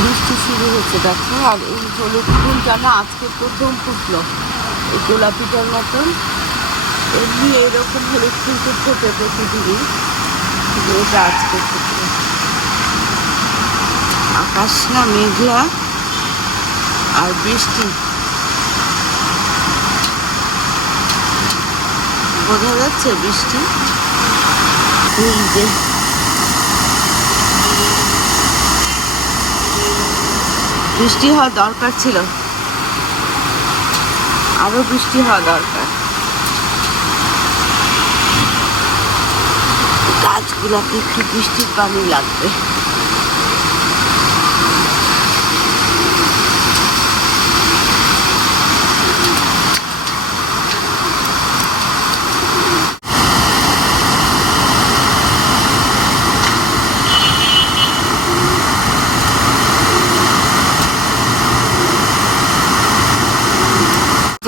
বৃষ্টি শুরু হয়েছে, দেখো, আর এই হলুদ ফুলটা না আজকে প্রথম ফুটলো। এই গোলাপিটার মতন। এমনি এরকম হলুদ ফুল তো ফোটে প্রতিদিনই। কিন্তু এটা আজকে ফুটলো আকাশ না মেঘলা, আর বৃষ্টি। বোঝা যাচ্ছে বৃষ্টি? এই যে। বৃষ্টি হওয়া দরকার ছিল। আরও বৃষ্টি হওয়া দরকার। গাছগুলোকে একটু বৃষ্টির পানি লাগবে।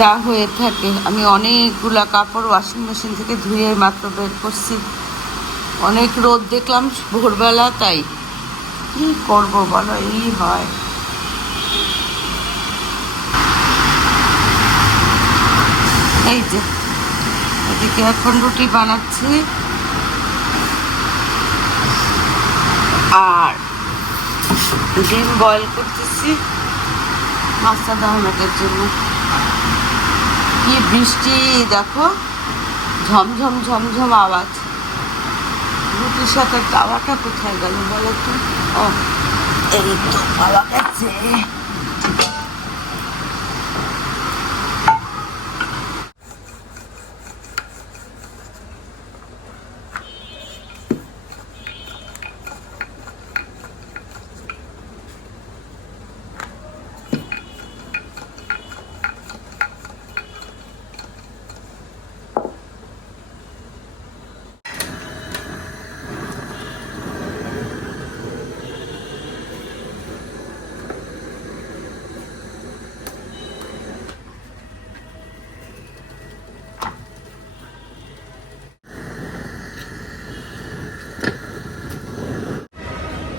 যা হয়ে থাকে। আমি অনেকগুলা কাপড় ওয়াশিং মেশিন থেকে ধুয়ে মাত্র বের করছি। অনেক রোদ দেখলাম ভোরবেলা, তাই কি করব বলো, এই হয়। এই যে, এদিকে এখন রুটি বানাচ্ছি। আর ডিম বয়েল করতেছি মাস্টার আহমেদের জন্য। কি বৃষ্টি, দেখো? ঝমঝম ঝমঝম আওয়াজ। রুটির সাথে তাওয়াটা কোথায় গেল বলো তো? ও, এই তো পাওয়া গেছে।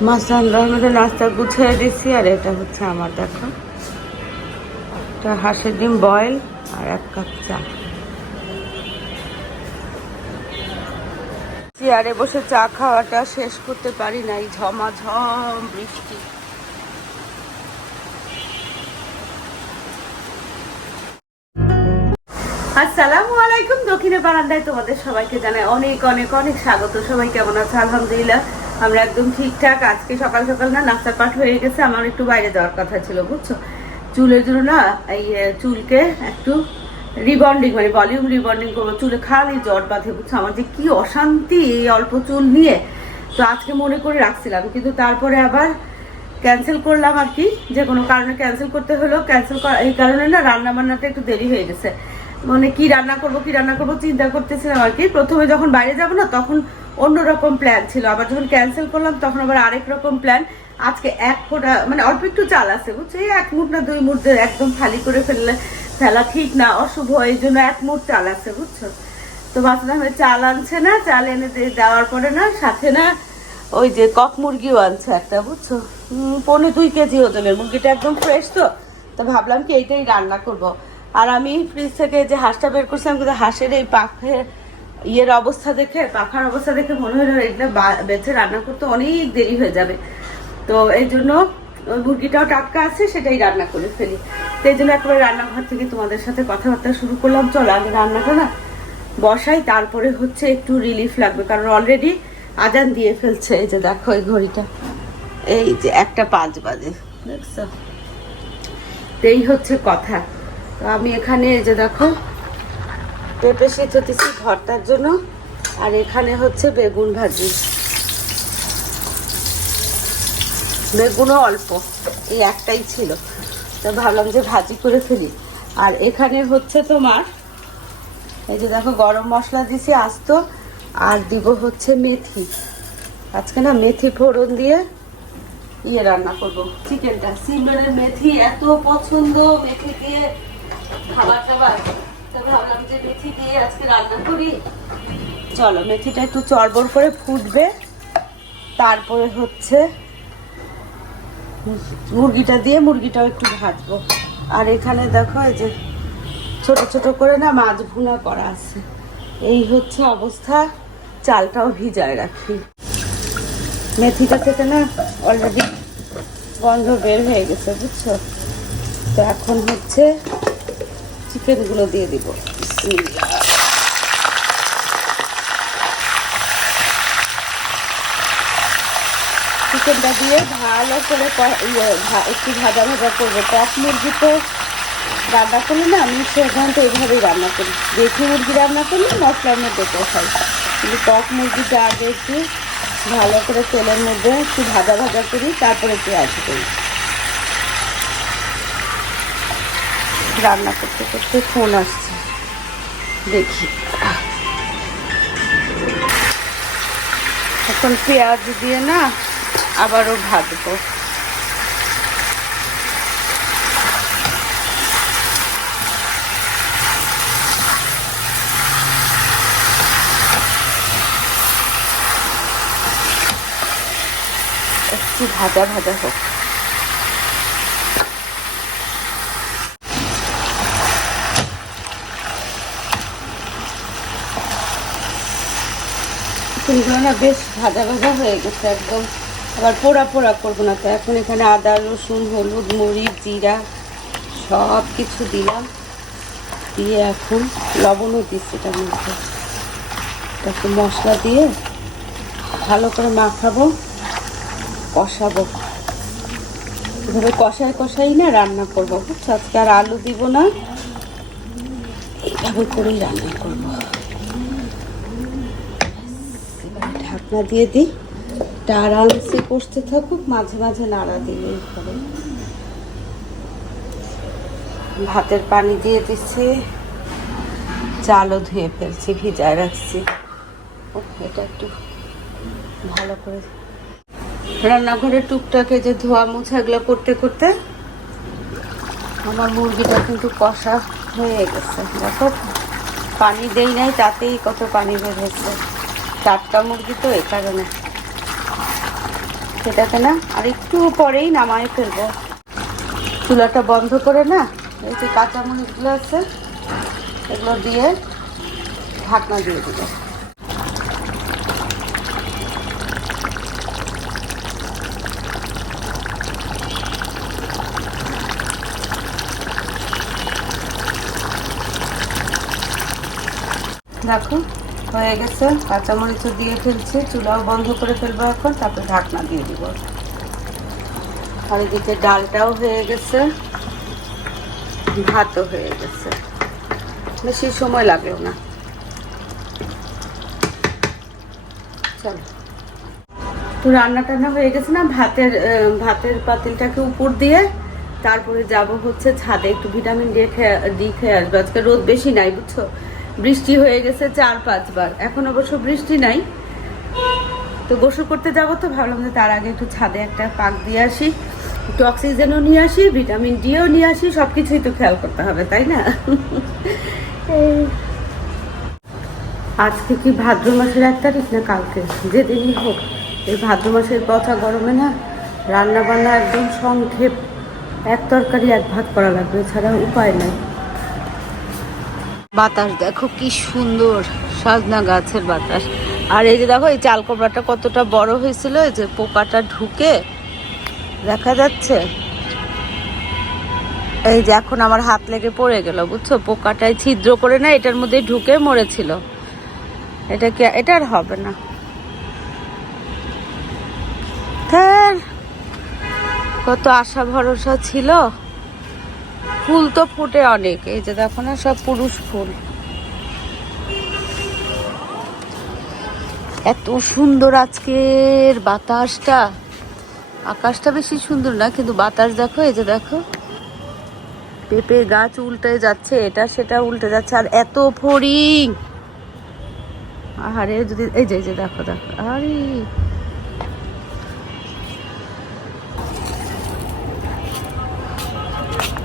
মাসান রহমতের নাস্তা গুছিয়ে দিচ্ছি আর এটা হচ্ছে আমার দেখো। একটা হাঁসের ডিম বয়েল আর এক কাপ চা। চেয়ারে বসে চা খাওয়াটা শেষ করতে পারি না এই ঝমাঝম বৃষ্টি। আসসালামু আলাইকুম দক্ষিণে বারান্দায় তোমাদের সবাইকে জানাই অনেক অনেক অনেক স্বাগত। সবাই কেমন আছে? আলহামদুলিল্লাহ। আমরা একদম ঠিকঠাক। আজকে সকাল সকাল না নাস্তার পাঠ হয়ে গেছে, আমার একটু বাইরে যাওয়ার কথা ছিল, বুঝছ? চুলের জন্য না, এই চুলকে একটু রিবন্ডিং মানে ভলিউম রিবন্ডিং করব। চুলে খালি জট বাঁধে, বুঝছ? আমার যে কি অশান্তি এই অল্প চুল নিয়ে। তো আজকে মনে করে রাখছিলাম, কিন্তু তারপরে আবার ক্যান্সেল করলাম আর কি। যে কোনো কারণে ক্যান্সেল করতে হলো। ক্যান্সেল এই কারণে না রান্না বান্নাটা একটু দেরি হয়ে গেছে। মানে কি রান্না করব, কি রান্না করব চিন্তা করতেছিলাম আর কি। প্রথমে যখন বাইরে যাব না, তখন অন্যরকম প্ল্যান ছিল। আবার যখন ক্যান্সেল করলাম তখন আবার আরেক রকম প্ল্যান আজকে এক ফোঁটা মানে অল্প একটু চাল আছে বুঝছ? এই এক মুঠ না দুই মুঠ একদম খালি করে ফেললে ফেলা ঠিক না অশুভ এই জন্য এক মুঠ চাল আছে বুঝছ? তো হয়ে চাল আনছে না চাল এনে দেওয়ার পরে না সাথে না ওই যে কক মুরগিও আনছে একটা বুঝছ? উম, পৌনে দুই কেজি ওজনের। মুরগিটা একদম ফ্রেশ তো। তো ভাবলাম কি এইটাই রান্না করব। আর আমি ফ্রিজ থেকে যে হাঁসটা বের করছিলাম কিন্তু হাঁসের এই পাখে ইয়ের অবস্থা দেখে, পাখার অবস্থা দেখে মনে হলো এটা বেছে রান্না করতে অনেক দেরি হয়ে যাবে। তো এই জন্য ওই মুরগিটাও টাটকা আছে, সেটাই রান্না করে ফেলি। তো এই জন্য একবার রান্নাঘর থেকে তোমাদের সাথে কথাবার্তা শুরু করলাম। চলো আগে রান্নাটা না বসাই, তারপরে হচ্ছে একটু রিলিফ লাগবে, কারণ অলরেডি আজান দিয়ে ফেলছে। এই যে দেখো এই ঘড়িটা। এই যে একটা পাঁচ বাজে, দেখছ? এই হচ্ছে কথা। তো আমি এখানে এই যে দেখো পেঁপে সিদ্ধ দিচ্ছি ভর্তার জন্য। আর এখানে হচ্ছে বেগুন ভাজি। বেগুনও অল্প, এই একটাই ছিল। তো ভাবলাম যে ভাজি করে ফেলি। আর এখানে হচ্ছে তোমার, এই যে দেখো গরম মশলা দিছি আস্ত, আর দিব হচ্ছে মেথি। আজকে না মেথি ফোড়ন দিয়ে ইয়ে রান্না করব। চিকেনটা সিমরের মেথি, এত পছন্দ মেথি দিয়ে খাবার দাবার। তো ভাবলাম চলো, মেথিটা একটু চড়বড় করে ফুটবে। তারপরে হচ্ছে মুরগিটা দিয়ে মুরগিটাও একটু ভাজবো। আর এখানে দেখো, এই যে ছোট ছোট করে না মাছ ভুনা করা আছে। এই হচ্ছে অবস্থা, চালটাও ভিজায় রাখি। মেথিটা থেকে না অলরেডি গন্ধ বের হয়ে গেছে, বুঝছ? তো এখন হচ্ছে চিকেনগুলো দিয়ে দিব। চিকেনটা দিয়ে ভালো করে ইয়ে একটু ভাজা ভাজা করব। টক মুরগি তো রান্না করলে না, আমি সাধারণত এইভাবেই রান্না করি। দেশি মুরগি রান্না করলে মশলার মধ্যে কষাই কিন্তু টক মুরগিটা আগে একটু ভালো করে তেলের মধ্যে একটু ভাজা ভাজা করি, তারপরে পেঁয়াজ করি রান্না করতে করতে ফোন আসছে। দেখি। এখন পেঁয়াজ দিয়ে না আবারও ভাজবো। একটু ভাজা ভাজা হোক। চিকেনগুলো না বেশ ভাজা ভাজা হয়ে গেছে একদম। আবার পোড়া পোড়া করব না তো। এখন এখানে আদা, রসুন, হলুদ, মরিচ, জিরা সব কিছু দিলাম। দিয়ে এখন লবণও দিচ্ছি এটার মধ্যে। একটু মশলা দিয়ে ভালো করে মাখাবো, কষাবো। এভাবে কষায় কষাই না রান্না করব। বুঝছ? আজকে আর আলু দিব না, এইভাবে করেই রান্না করব। ঢাকনা দিয়ে দিই। আরামসে কষতে থাকুক, মাঝে মাঝে নাড়া দিলেই হবে। ভাতের পানি দিয়ে দিচ্ছি। চালও ধুয়ে ফেলছি, ভিজায় রাখছি। এটা একটু ভালো করে রান্নাঘরে টুকটাকে যে ধোয়া মোছা এগুলো করতে করতে আমার মুরগিটা কিন্তু কষা হয়ে গেছে। দেখো, পানি দেই নাই, তাতেই কত পানি বের টাটকা মুরগি তো, এই কারণে। সেটাকে না আর একটু পরেই নামাই ফেলব। চুলাটা বন্ধ করে না, এই যে কাঁচা মরিচগুলো আছে, এগুলো দিয়ে ঢাকনা দিয়ে দিবে। দেখো হয়ে গেছে। কাঁচামরিচও দিয়ে ফেলছি। চুলাও বন্ধ করে ফেলব এখন, তারপরে ঢাকনা দিয়ে দিব। আর এদিকে ডালটাও হয়ে গেছে। ভাতও হয়ে গেছে। বেশি সময় লাগল না। চলো। তো রান্না টান্না হয়ে গেছে না, ভাতের ভাতের পাতিলটাকে উপর দিয়ে। তারপরে যাব হচ্ছে ছাদে একটু ভিটামিন ডি খেয়ে ডি খেয়ে আসব। আজকে রোদ বেশি নাই, বুঝছ? বৃষ্টি হয়ে গেছে চার পাঁচবার। এখন অবশ্য বৃষ্টি নাই। তো গোসল করতে যাব তো, ভাবলাম যে তার আগে একটু ছাদে একটা পাক দিয়ে আসি, একটু অক্সিজেনও নিয়ে আসি, ভিটামিন ডিও নিয়ে আসি সব কিছুই তো খেয়াল করতে হবে, তাই না? আজকে কি ভাদ্র মাসের এক তারিখ না কালকে? যেদিনই হোক, এই ভাদ্র মাসের পচা গরমে না রান্না বান্না একদম সংক্ষেপ। এক তরকারি এক ভাত করা লাগবে, এছাড়া উপায় নাই। বাতাস, দেখো কি সুন্দর সাজনা গাছের বাতাস। আর এই যে দেখো, এই চাল কোবরাটা কতটা বড় হয়েছিল, এই যে পোকাটা ঢুকে দেখা যাচ্ছে। এই যে এখন আমার হাত লেগে পড়ে গেল, বুঝছ? পোকাটায় ছিদ্র করে না, এটার মধ্যে ঢুকে মরেছিল। এটা কি, এটা আর হবে না। কত আশা ভরসা ছিল। ফুল তো ফুটে অনেক। এই যে দেখো না, সব পুরুষ ফুল। এত সুন্দর আজকের বাতাসটা। আকাশটা বেশি সুন্দর না, কিন্তু বাতাস দেখো, এই যে দেখো। পেঁপে গাছ উল্টে যাচ্ছে, এটা সেটা উল্টে যাচ্ছে, আর এত ফড়িং। আরে যদি এই যে এই যে দেখো দেখো। আরে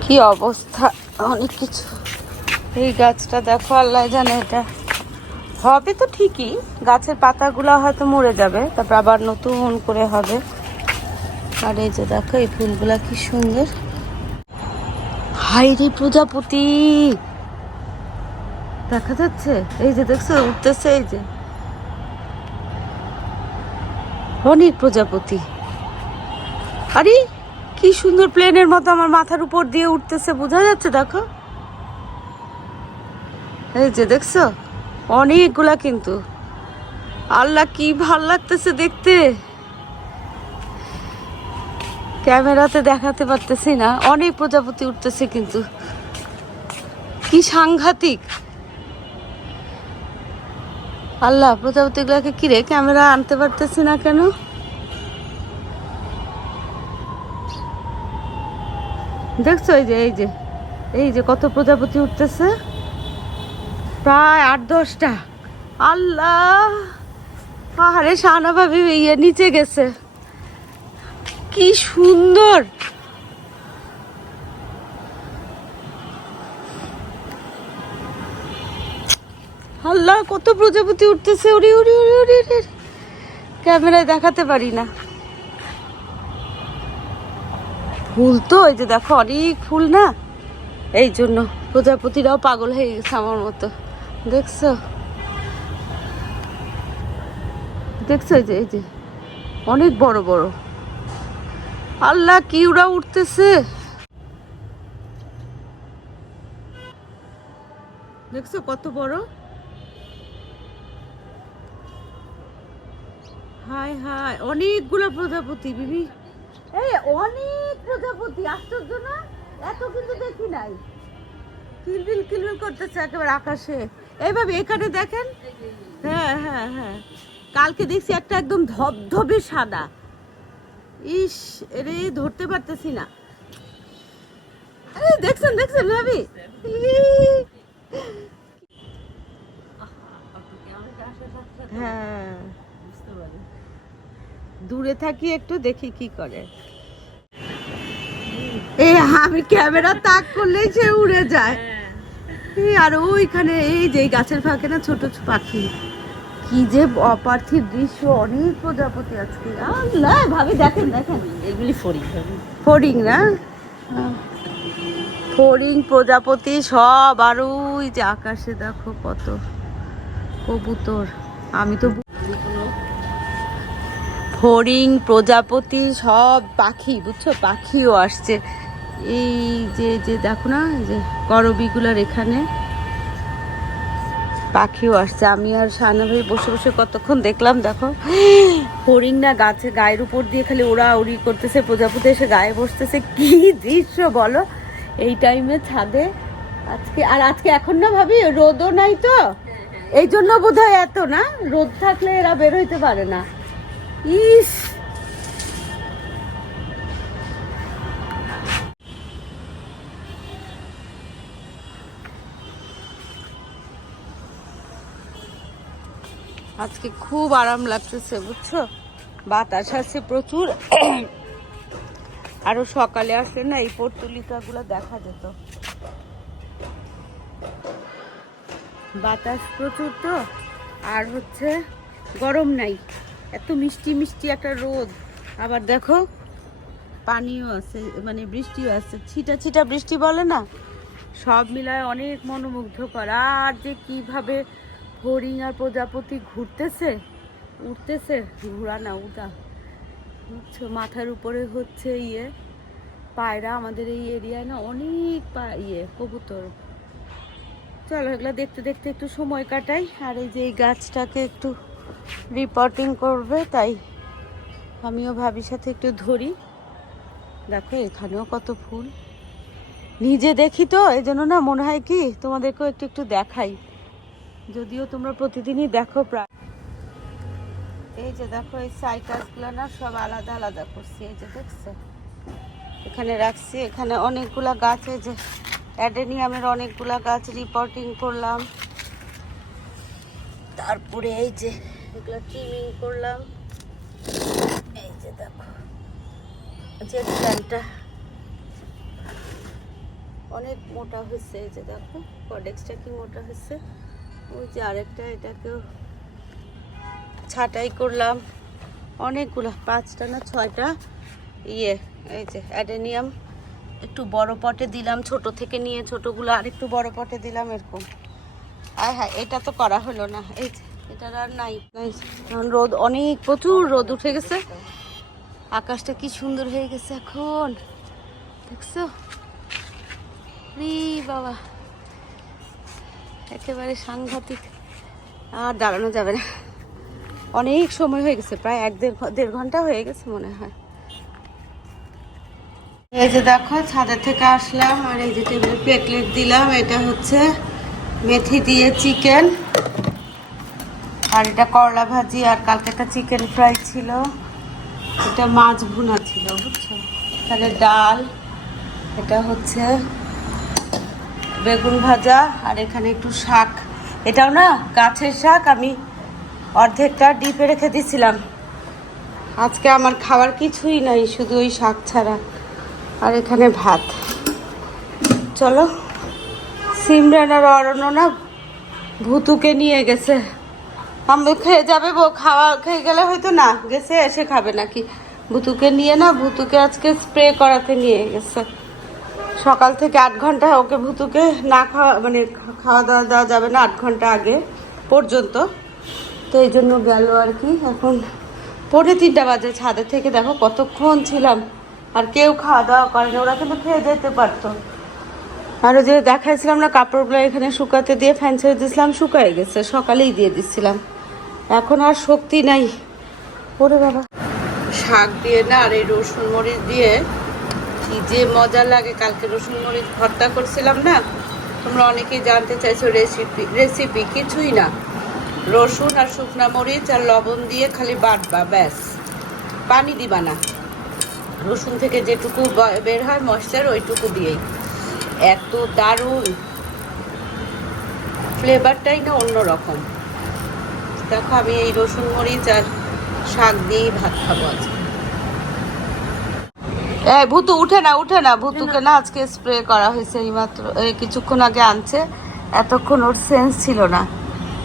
কি অবস্থা? অনেক কিছু। এই গাছটা দেখো, আল্লাহ জানে এটা। হবে তো ঠিকই, গাছের পাতাগুলো হয়তো মরে যাবে, তারপর আবার নতুন করে হবে। আর এই যে দেখো, এই ফুলগুলা কি সুন্দর। হাই রে প্রজাপতি! দেখা যাচ্ছে? এই যে দেখছ, উঠতেছে এই যে। অনেক প্রজাপতি। আরে কি সুন্দর প্লেনের মতো আমার মাথার উপর দিয়ে উঠতেছে, বোঝা যাচ্ছে, দেখো। এই যে দেখছ, অনেকগুলা কিন্তু। আল্লাহ কি ভালো লাগতেছে দেখতে। ক্যামেরাতে দেখাতে পারতেছি না, অনেক প্রজাপতি উঠতেছে কিন্তু। কি সাংঘাতিক। আল্লাহ, প্রজাপতিগুলাকে কি রে, ক্যামেরা আনতে পারতেছি না কেন? দেখছ এই যে এই যে এই যে কত প্রজাপতি উঠতেছে? প্রায় আট, দশটা। আল্লাহ! আরে সানা ভাবি ইয়ে নিচে গেছে। কি সুন্দর! আল্লাহ, কত প্রজাপতি উঠতেছে উড়ি উড়ি উড়ি উড়ি। ক্যামেরায় দেখাতে পারি না। ফুল তো, এই যে দেখো অনেক ফুল না? এই জন্য প্রজাপতিরাও পাগল হয়ে গেছে আমার মতো। দেখছ? দেখছ এই যে এই যে, অনেক বড় বড়। আল্লাহ, কি উড়া উঠতেছে? দেখছ কত বড়? হাই হাই অনেকগুলো প্রজাপতি, বিবি। এই, অনেক প্রজাপতি, আশ্চর্য না? এত কিন্তু দেখি নাই। কিলবিল কিলবিল করতেছে একেবারে আকাশে। এইভাবে এখানে দেখেন? হ্যাঁ হ্যাঁ হ্যাঁ। কালকে দেখছি একটা একদম ধবধবে সাদা। ইস, এরে, ধরতে পারতেছি না। আরে, দেখছেন দেখছেন ভাবি? হ্যাঁ। দূরে থাকি একটু, দেখি কি করে। এই আমি ক্যামেরা তাক করলেই সে উড়ে যায়। আর ওইখানে এই যে গাছের ফাঁকে না ছোট ছোট পাখি। কি যে অপার্থিব দৃশ্য অনেক প্রজাপতি আজকে। আল্লাহ ভাবি দেখেন দেখেন। এগুলি ফড়িং ফড়িং। না। ফড়িং প্রজাপতি সব আর ওই যে আকাশে দেখো কত কবুতর। আমি তো ফড়িং প্রজাপতি সব পাখি বুঝছ? পাখিও আসছে। এই যে যে দেখো না যে করবিগুলোর এখানে পাখিও আসছে। আমি আর সানা ভাই বসে বসে কতক্ষণ দেখলাম, দেখো। হরিণ না গাছে গায়ের উপর দিয়ে খালি ওরা উড়ি করতেছে, প্রজাপতি এসে গায়ে বসতেছে। কি দৃশ্য বলো? এই টাইমে ছাদে আজকে, আর আজকে এখন না ভাবি, রোদও নাই তো। এই জন্য বোধহয় এত না? রোদ থাকলে এরা বের হইতে পারে না। ইস! আজকে খুব আরাম লাগতেছে, বুঝছ? বাতাস আছে প্রচুর। আরও সকালে আসলে না এই পর্তুলিকাগুলো দেখা যেত। বাতাস প্রচুর তো, আর হচ্ছে গরম নাই। এত মিষ্টি মিষ্টি একটা রোদ। আবার দেখো, পানিও আছে মানে বৃষ্টিও আছে। ছিটা ছিটা বৃষ্টি বলে না? সব মিলায় অনেক মনোমুগ্ধকর। আর যে কীভাবে হরিণ আর প্রজাপতি ঘুরতেছে? উঠতেছে ঘোরা না উঠা বুঝছ? মাথার উপরে হচ্ছে ইয়ে পায়রা আমাদের এই এরিয়ায় না অনেক পা- ইয়ে কবুতর। চলো এগুলো দেখতে দেখতে একটু সময় কাটাই, আর এই যে এই গাছটাকে একটু রিপোর্টিং করবে, তাই আমিও ভাবির সাথে একটু ধরি। দেখো, এখানেও কত ফুল। নিজে দেখি তো এই জন্য না মনে হয় কি তোমাদেরকেও একটু একটু দেখাই। যদিও তোমরা প্রতিদিনই দেখো প্রায়। এই যে দেখো, এই সাইকাসগুলো না সব আলাদা আলাদা করছি, এই যে দেখছ? এখানে রাখছি, এখানে অনেকগুলা গাছ, এই যে অ্যাডেনিয়ামের অনেকগুলা গাছ রিপোর্টিং করলাম। তারপরে এই যে এগুলো ট্রিমিং করলাম। এই যে দেখো, যে প্ল্যান্টটা অনেক মোটা হয়েছে, এই যে দেখো কডেক্সটা কি মোটা হয়েছে? ওই যে আরেকটা, এটাকেও ছাটাই করলাম। অনেকগুলো, পাঁচটা না ছয়টা? ইয়ে এই যে, অ্যাডেনিয়াম একটু বড় পটে দিলাম, ছোট থেকে নিয়ে ছোটগুলো আর একটু বড় পটে দিলাম এরকম। আয় হ্যাঁ এটা তো করা হলো না। এই যে, এটার আর নাই। এখন রোদ অনেক, প্রচুর রোদ উঠে গেছে। আকাশটা কি সুন্দর হয়ে গেছে এখন। দেখছ? বাবা। একেবারে সাংঘাতিক। আর দাঁড়ানো যাবে না। অনেক সময় হয়ে গেছে, প্রায় এক দেড় ঘণ্টা হয়ে গেছে মনে হয়। এই যে দেখো ছাদের থেকে আসলাম, আর এই যে টেবিলে প্লেটলেট দিলাম, এটা হচ্ছে মেথি দিয়ে চিকেন। আর এটা করলা ভাজি, আর কালকে একটা চিকেন ফ্রাই ছিল। এটা মাছ ভুনা ছিল, বুঝছ? তাহলে ডাল, এটা হচ্ছে বেগুন ভাজা আর এখানে একটু শাক। এটাও না গাছের শাক, আমি অর্ধেকটা ডিপে রেখে দিয়েছিলাম আজকে আমার খাবার কিছুই নাই, শুধু ওই শাক ছাড়া। আর এখানে ভাত। চলো, সিমরান আর অরণ্য না ভুতুকে নিয়ে গেছে। আমি খেয়ে যাবে বউ, খাওয়া খেয়ে গেলে হয়তো না, গেছে, এসে খাবে নাকি? ভুতুকে নিয়ে না, ভুতুকে আজকে স্প্রে করাতে নিয়ে গেছে। সকাল থেকে আট ঘণ্টা ওকে ভুতুকে না খাওয়া মানে খাওয়া দাওয়া দেওয়া যাবে না আট ঘণ্টা আগে পর্যন্ত। তো এই জন্য গেল আর কি। এখন পৌনে তিনটা বাজে ছাদের থেকে দেখো কতক্ষণ ছিলাম। আর কেউ খাওয়া দাওয়া করেনি, ওরা কিন্তু খেয়ে যেতে পারতো। আর ওই যে দেখাইছিলাম না, কাপড়গুলো এখানে শুকাতে দিয়ে ফ্যান ছেড়ে দিয়েছিলাম, শুকায় গেছে, সকালেই দিয়ে দিচ্ছিলাম এখন আর শক্তি নাই। ওরে বাবা। শাক দিয়ে না, আর এই রসুন মরিচ দিয়ে কি যে মজা লাগে, কালকে রসুন মরিচ ভর্তা করছিলাম না, তোমরা অনেকেই জানতে চাইছো রেসিপি রেসিপি কিছুই না। রসুন আর শুকনা মরিচ আর লবণ দিয়ে খালি বাটবা, ব্যাস। পানি দিবা না। রসুন থেকে যেটুকু বের হয় ময়শ্চার ওইটুকু দিয়েই। এত দারুণ। ফ্লেভারটাই না অন্যরকম। দেখো আমি এই রসুন মরিচ আর শাক দিয়েই ভাত খাব আজকে। এই ভুতু উঠে না উঠে না। ভুতুকে না আজকে স্প্রে করা হয়েছে এই মাত্র এই কিছুক্ষণ আগে আনছে। এতক্ষণ ওর সেন্স ছিল না।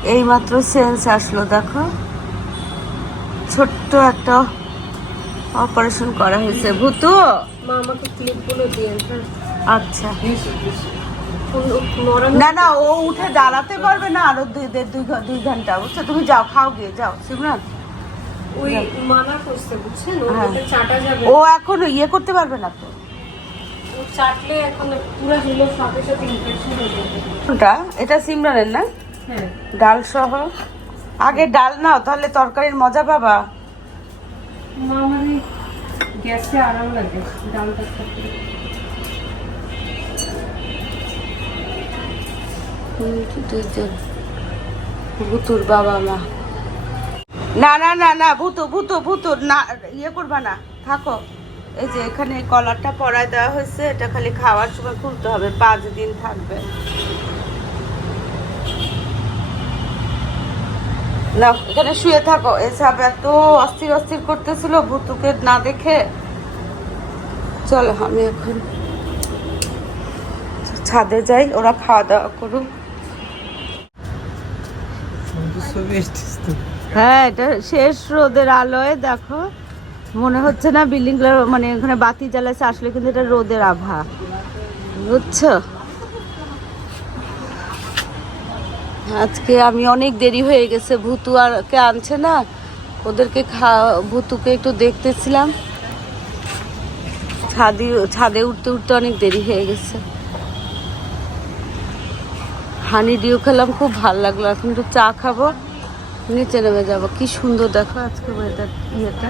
এই মাত্র সেন্স আসলো দেখো। ছোট্ট একটা অপারেশন করা হয়েছে। ভুতু! মা আমাকে ক্লিপগুলো দিয়ে হ্যাঁ। আচ্ছা। না না ও উঠে দাঁড়াতে পারবে না আরও দুই দেড় দুই ঘ- দুই ঘণ্টা। বুঝছ? তুমি যাও খাও গিয়ে যাও। সিমরান ওই মানা করছে বুঝছেন ও হ্যাঁ। চাটা ও এখন ইয়ে করতে পারবে না তো? হয়ে এটা সিমরানের না? হ্যাঁ। ডাল সহ আগে ডাল নাও তাহলে তরকারির মজা পাবা। মা আমার এই গ্যাসে আরাম লাগে ডালটা দুইজন। ভুতুর বাবা মা। না না না না, ভুতু ভুতু ভুতু, না ইয়ে করবা না, থাকো। এই যে এখানে কলারটা পরায় দেওয়া হয়েছে, এটা খালি খাওয়ার সময় খুলতে হবে, পাঁচ দিন থাকবে। না এখানে শুয়ে থাকো। এসব এত অস্থির অস্থির করতেছিল ভুতুকে না দেখে। চলো, আমি এখন ছাদে যাই, ওরা খাওয়া দাওয়া করুক। হ্যাঁ এটা শেষ রোদের আলোয়, দেখো। মনে হচ্ছে না বিল্ডিং মানে ওখানে বাতি জ্বালাচ্ছে আসলে কিন্তু এটা রোদের আভা। বুঝছ? আজকে আমি অনেক দেরি হয়ে গেছে, ভুতু আর কে আনছে না, ওদেরকে খা, ভুতুকে একটু দেখতেছিলাম। ছাদে ছাদে উঠতে উঠতে অনেক দেরি হয়ে গেছে। হানি ডিউ খেলাম, খুব ভালো লাগল, এখন একটু চা খাব। নিচে নেমে যাব। কি সুন্দর দেখো আজকে ওয়েদার ইয়েটা।